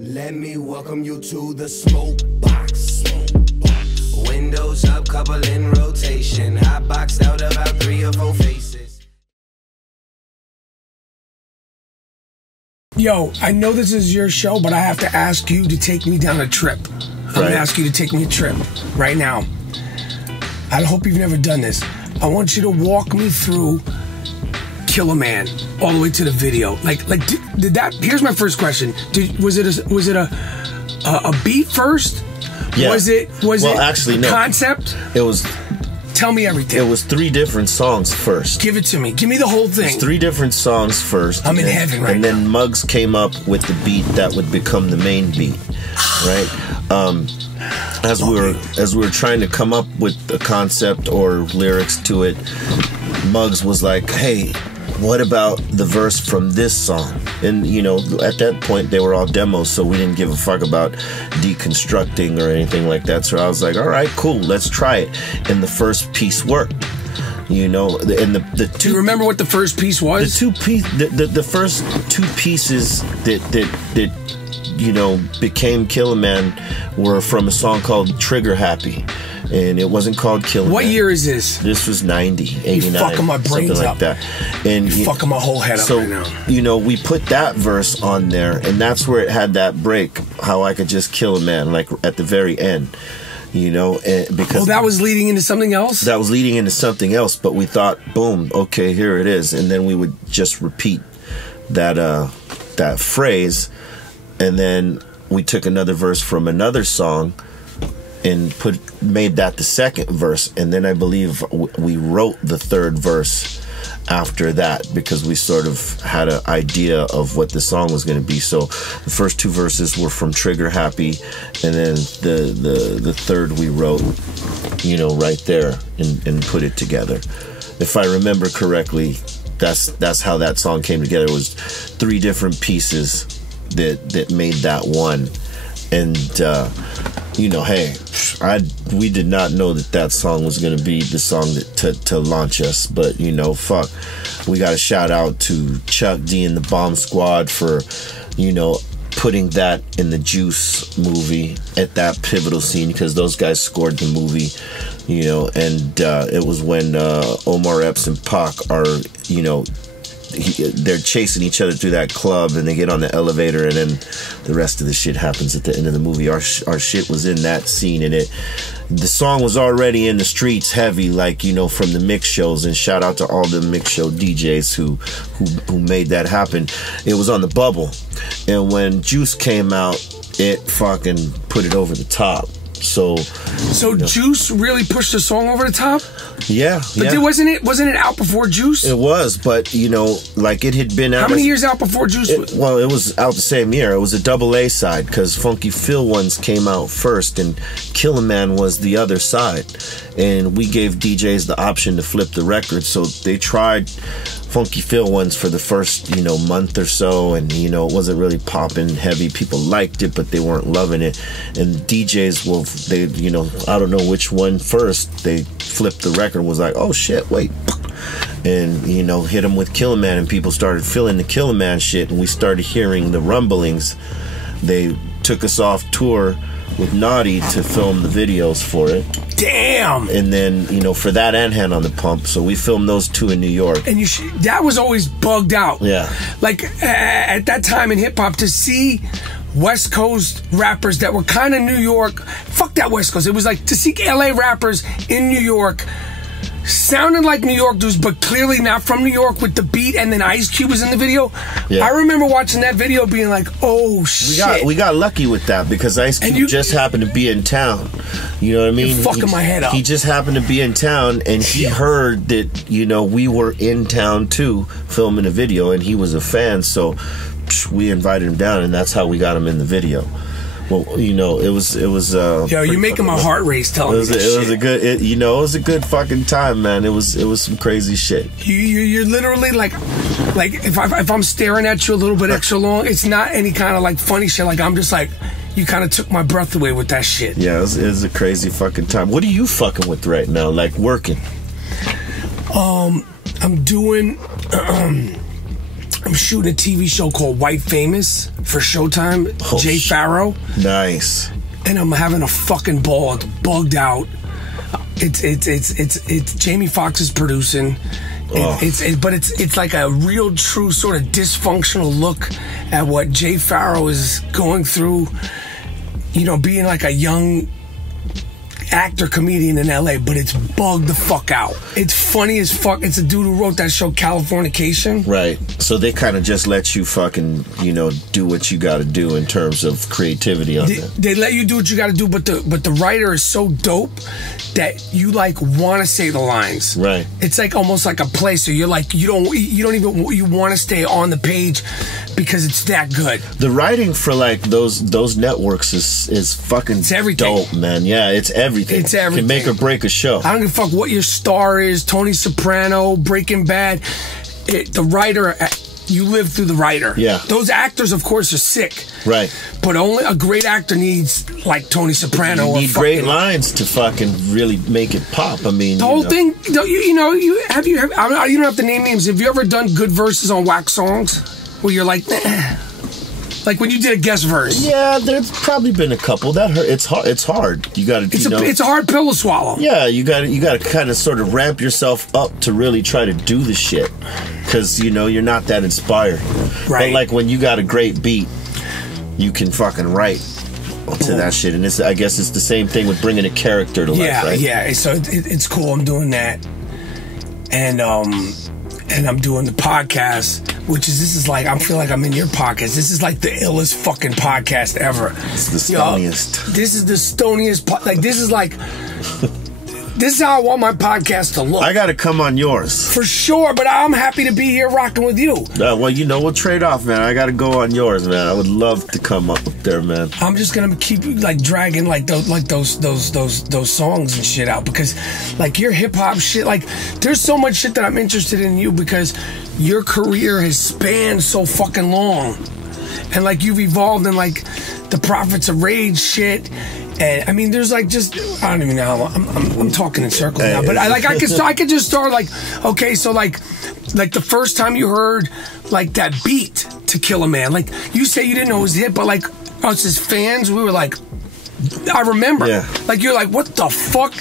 Let me welcome you to the Smokebox. Windows up, couple in rotation. Hot boxed out about 3 or 4 faces. Yo, I know this is your show, but I have to ask you to take me down a trip. I'm gonna ask you to take me a trip right now. I hope you've never done this. I want you to walk me through Kill a Man all the way to the video. Did that? Here's my first question. Was it a beat first? Yeah. Was it actually, no. Concept? It was. Tell me everything. It was 3 different songs first. Give it to me. Give me the whole thing. It was 3 different songs first. I'm in heaven right now. And then Muggs came up with the beat that would become the main beat, right? As we were trying to come up with a concept or lyrics to it, Muggs was like, "Hey, what about the verse from this song?" And you know, at that point they were all demos, so we didn't give a fuck about deconstructing or anything like that. So I was like, all right, cool, let's try it. And the first piece worked. You know, and the two. Do you remember what the first piece was? The first 2 pieces that you know became Kill a Man were from a song called Trigger Happy. And it wasn't called Kill a Man. What year is this? This was 90, 89. You're fucking my brains something up. like that. And You're fucking my whole head up right now. You know, we put that verse on there, and that's where it had that break, how I could just kill a man, like at the very end. You know, because that was leading into something else? That was leading into something else, but we thought, boom, okay, here it is. And then we would just repeat that phrase, and then we took another verse from another song and made that the second verse, and then I believe we wrote the 3rd verse after that because we sort of had an idea of what the song was going to be. So the first 2 verses were from Trigger Happy, and then the 3rd we wrote, you know, right there and put it together. If I remember correctly, that's how that song came together. It was 3 different pieces that made that one. And you know, hey, we did not know that song was going to be the song to launch us. But, you know, fuck. We got to shout out to Chuck D and the Bomb Squad for, you know, putting that in the Juice movie at that pivotal scene, because those guys scored the movie, you know. And it was when Omar Epps and Pac are, you know, they're chasing each other through that club, and they get on the elevator, and then the rest of the shit happens at the end of the movie. Our shit was in that scene, and the song was already in the streets heavy, like, you know, from the mix shows. And shout out to all the mix show DJs who made that happen. It was on the bubble, and when Juice came out, it fucking put it over the top. So you know. Juice really pushed the song over the top? Yeah. But wasn't it out before Juice? It was, but you know, like it had been out. How many years out before Juice? It was out the same year. It was a AA side, because Funky Phil ones came out first and Kill a Man was the other side. And we gave DJs the option to flip the record, so they tried Funky Phil ones for the first, you know, month or so, and you know, it wasn't really popping heavy. People liked it, but they weren't loving it. And DJs they, you know, I don't know which one first, they flipped the record and was like, oh shit, wait, and you know, hit them with Kill a Man, and people started feeling the Kill a Man shit, and we started hearing the rumblings. They took us off tour with Naughty to film the videos for it. Damn! And then, you know, for that and Hand on the Pump, so we filmed those 2 in New York. And that was always bugged out. Yeah. Like, at that time in hip-hop, to see West Coast rappers that were kind of New York, fuck that West Coast, it was like to see LA rappers in New York, sounded like New York dudes, but clearly not from New York, with the beat, and then Ice Cube was in the video. Yeah. I remember watching that video being like, oh shit. We got lucky with that, because Ice Cube just happened to be in town. You know what I mean? You're fucking my head up. He just happened to be in town, and he heard that, you know, we were in town too, filming a video, and he was a fan, so we invited him down, and that's how we got him in the video. Well, you know, it was. Yo, you're making my heart race. Telling me this shit. It was a good fucking time, man. It was some crazy shit. You're literally like if I'm staring at you a little bit extra long, it's not any kind of like funny shit. Like I'm just like, you kind of took my breath away with that shit. Yeah, it was a crazy fucking time. What are you fucking with right now? Like working? I'm doing. I'm shooting a TV show called White Famous for Showtime. Oh, Jay Farrow. Nice. And I'm having a fucking ball. It's bugged out. It's Jamie Foxx is producing. Oh. But it's like a real, true sort of dysfunctional look at what Jay Farrow is going through. You know, being like a young actor comedian in LA, but it's bugged the fuck out. It's funny as fuck. It's a dude who wrote that show Californication. Right. So they kind of just let you fucking, you know, do what you got to do in terms of creativity on that. They let you do what you got to do, but the writer is so dope that you like want to say the lines. Right. It's like almost like a play. So you're like you want to stay on the page because it's that good. The writing for like those networks is fucking dope, man. Yeah, it's everything. It's everything. Can make or break a show. I don't give a fuck what your star is. Tony Soprano, Breaking Bad. The writer, you live through the writer. Yeah. Those actors, of course, are sick. Right. But only a great actor needs like Tony Soprano. You need great lines to fucking really make it pop. I mean, the whole thing. You don't have to name names. Have you ever done good verses on wax songs where you're like, like when you did a guest verse? Yeah, there's probably been a couple that hurt. It's hard. It's hard. You got to. It's a hard pill to swallow. Yeah, you got to kind of sort of ramp yourself up to really try to do the shit, because you're not that inspired. Right. But like when you got a great beat, you can fucking write to that shit, and I guess it's the same thing with bringing a character to life, right? Yeah. So it's cool. I'm doing that, and I'm doing the podcast, this is like, I feel like I'm in your podcast. This is like the illest fucking podcast ever. It's the stoniest. This is the stoniest. This is how I want my podcast to look. I got to come on yours. For sure, but I'm happy to be here rocking with you. Well, we'll trade off, man. I got to go on yours, man. I would love to come up there, man. I'm just gonna keep like dragging those songs and shit out, because like your hip hop shit, like there's so much shit that I'm interested in you, because your career has spanned so fucking long, and like you've evolved in like the Prophets of Rage shit. And I mean, there's like I don't even know. I'm talking in circles now, but I could just start like, okay, so like the first time you heard like that beat to Kill a Man, like you say you didn't know it was a hit, but like us as fans, we were like, I remember, like you're like, what the fuck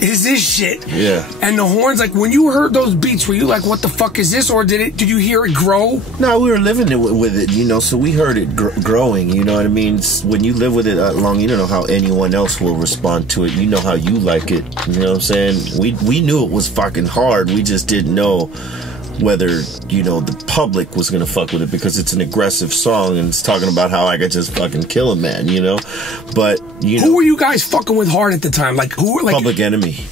is this shit? Yeah. And the horns, like when you heard those beats, were you like, what the fuck is this, or did you hear it grow? No, we were living with it, so we heard it growing. You know what I mean? When you live with it that long, you don't know how anyone else will respond to it. You know how you like it. You know what I'm saying? We knew it was fucking hard. We just didn't know whether the public was gonna fuck with it, because it's an aggressive song and it's talking about how I could just fucking kill a man, but who were you guys fucking with hard at the time? Like who were like Public Enemy?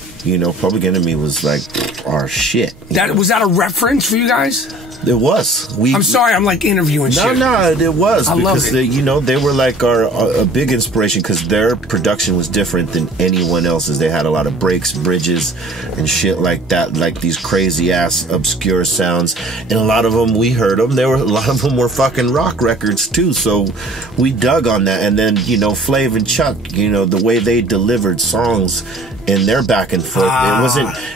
Public Enemy was like our shit. Was that a reference for you guys? It was. I'm sorry, I'm like interviewing shit. No, it was. I because they were like a big inspiration, because their production was different than anyone else's. They had a lot of breaks, bridges, and shit like that, like these crazy ass obscure sounds. And a lot of them, we heard them. A lot of them were fucking rock records too. So we dug on that. And then Flav and Chuck, the way they delivered songs in their back and forth,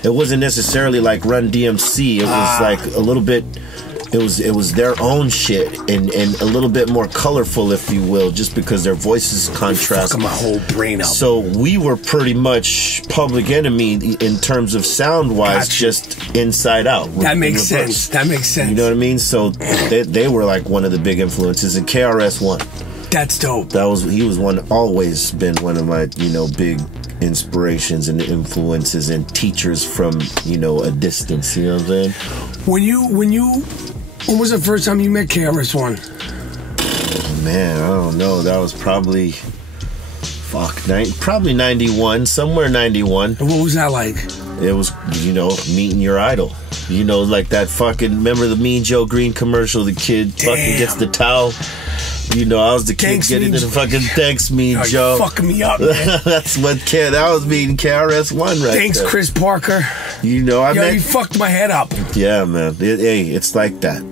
it wasn't necessarily like Run DMC. It was like a little bit. It was their own shit, and a little bit more colorful, if you will, just because their voices contrast. Fucking my whole brain up. So we were pretty much Public Enemy in terms of sound wise, just inside out. That makes sense. You know what I mean? So they were like one of the big influences, and KRS-One. That's dope. He was always been one of my big inspirations and influences and teachers from a distance. You know what I'm saying? When was the first time you met KRS-One? Man, I don't know. That was probably probably 91, somewhere 91. And what was that like? It was meeting your idol. Like that fucking, remember the Mean Joe Green commercial? The kid fucking gets the towel. I was the kid getting into the fucking thanks Mean Joe. You're fucking me up, man. That was meeting KRS-One right Thanks, there. Chris Parker. You fucked my head up. Yeah, man. It's like that.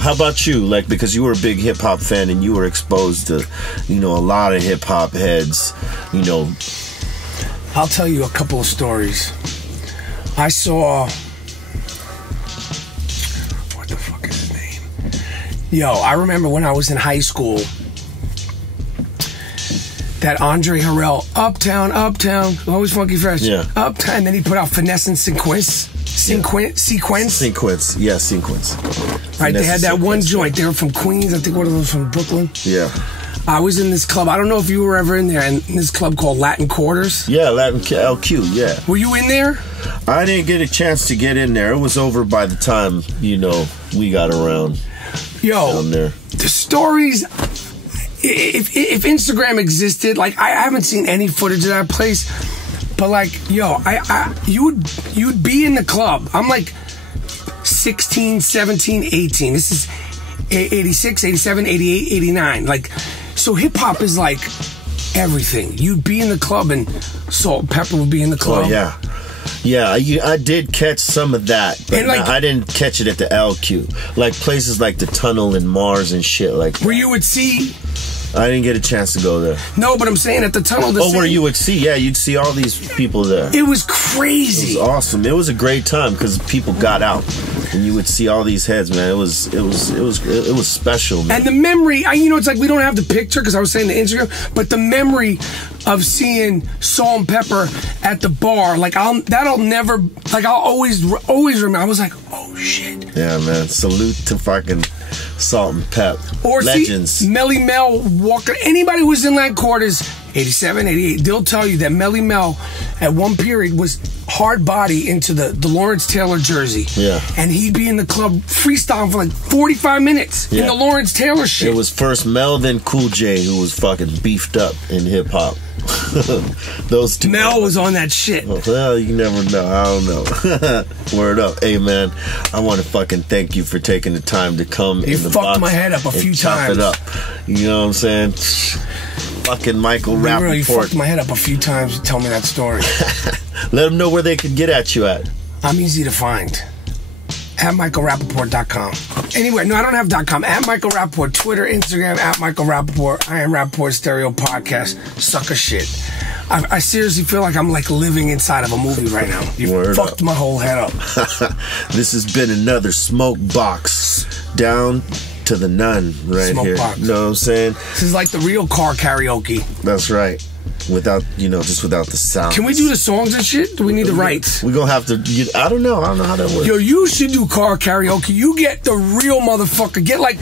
How about you? Like, because you were a big hip hop fan and you were exposed to, a lot of hip hop heads, I'll tell you a couple of stories. I saw, what the fuck is his name? Yo, I remember when I was in high school, that Andre Harrell, Uptown, Uptown, always funky fresh. Yeah. Uptown, and then he put out Finesse and Sequence. Sequence. Yeah, Sequence. Right, they had that one joint. They were from Queens. I think one of them was from Brooklyn. Yeah. I was in this club. I don't know if you were ever in there, in this club called Latin Quarters. Yeah, Latin LQ, yeah. Were you in there? I didn't get a chance to get in there. It was over by the time, you know, we got around. Yo, down there. The stories, if Instagram existed, like, I haven't seen any footage of that place, but like, yo, you'd be in the club. I'm like 16, 17, 18. This is 86, 87, 88, 89. Like, so hip hop is like everything. You'd be in the club and Salt and Pepper would be in the club. Oh, yeah. Yeah, I did catch some of that, but like, I didn't catch it at the LQ. Like places like the Tunnel and Mars and shit like that. Where you would see... I didn't get a chance to go there. No, but I'm saying at the Tunnel... where you would see, yeah, you'd see all these people there. It was crazy. It was awesome. It was a great time because people got out. And you would see all these heads, man. It was special, man. And the memory, you know, it's like we don't have the picture because I was saying the Instagram, but the memory of seeing Salt and Pepper at the bar, like I'll always remember. I was like, oh shit. Yeah, man. Salute to fucking Salt and Pep. Or legends. See Melly Mel Walker. Anybody who was in Latin Quarters, 87, 88, they'll tell you that Melly Mel at one period was hard body into the Lawrence Taylor jersey. Yeah. And he'd be in the club freestyling for like 45 minutes in the Lawrence Taylor shit. It was first Mel, then Cool J, who was fucking beefed up in hip hop. Those two. Mel was on that shit. Well, you never know. I don't know. Word up. Hey, man, I want to fucking thank you for taking the time to come in the box. You fucked my head up a few times. Chop it up. You know what I'm saying? Fucking Michael Rapaport. You fucked my head up a few times to tell me that story. Let them know where they could get at you at. I'm easy to find. At MichaelRapaport.com. Anyway, no, I don't have .com. At Michael Rapaport. Twitter, Instagram, at Michael Rapaport. I am Rapaport Stereo Podcast. Sucker shit. I seriously feel like I'm like living inside of a movie right now. You fucked my whole head up. This has been another Smokebox. Down to the none right here. You know what I'm saying? This is like the real car karaoke. That's right. Without, you know, just without the sound. Can we do the songs and shit? Do we need the rights? We're gonna have to, I don't know how that works. Yo, you should do car karaoke. You get the real motherfucker. Get like,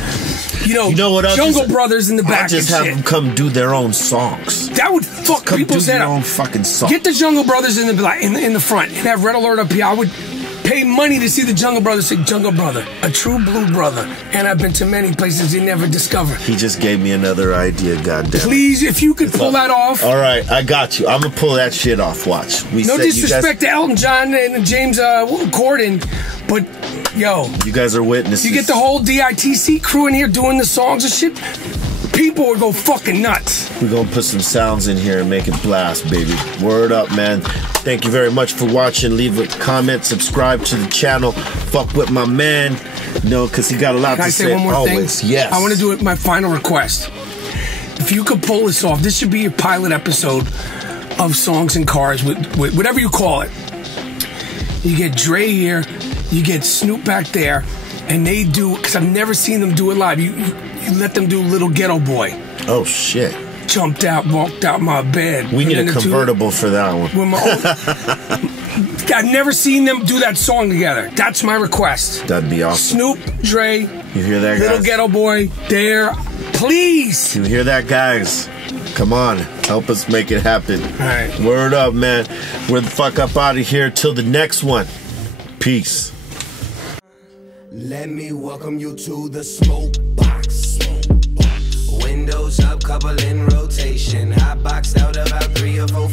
you know what, Jungle Brothers in the back. I'll just have them come do their own songs. That would fuck people's head up. Own fucking songs. Get the Jungle Brothers in the front and have Red Alert up here. I would pay money to see the Jungle Brothers say, Jungle Brother, a true blue brother. And I've been to many places you never discovered. He just gave me another idea, goddamn. Please, if you could pull that off. All right, I got you. I'm going to pull that shit off. Watch. No disrespect to Elton John and James Corden, but, yo. You guys are witnesses. You get the whole DITC crew in here doing the songs and shit. People would go fucking nuts. We're going to put some sounds in here and make it blast, baby. Word up, man. Thank you very much for watching. Leave a comment, subscribe to the channel. Fuck with my man. You know, because he got a lot to say. Can I say one more thing? Yes. I want to do it. My final request. If you could pull this off, this should be your pilot episode of Songs and Cars, with whatever you call it. You get Dre here, you get Snoop back there, and they do, because I've never seen them do it live. You let them do Little Ghetto Boy. Oh, shit. Jumped out, walked out my bed. We need a convertible for that one. With my I've never seen them do that song together. That's my request. That'd be awesome. Snoop, Dre, you hear that, guys? Little Ghetto Boy, there. Please. You hear that, guys? Come on. Help us make it happen. All right. Word up, man. We're the fuck up out of here till the next one. Peace. Let me welcome you to the Smokebox. Windows up, couple in rotation. Hot boxed out about 3 or 4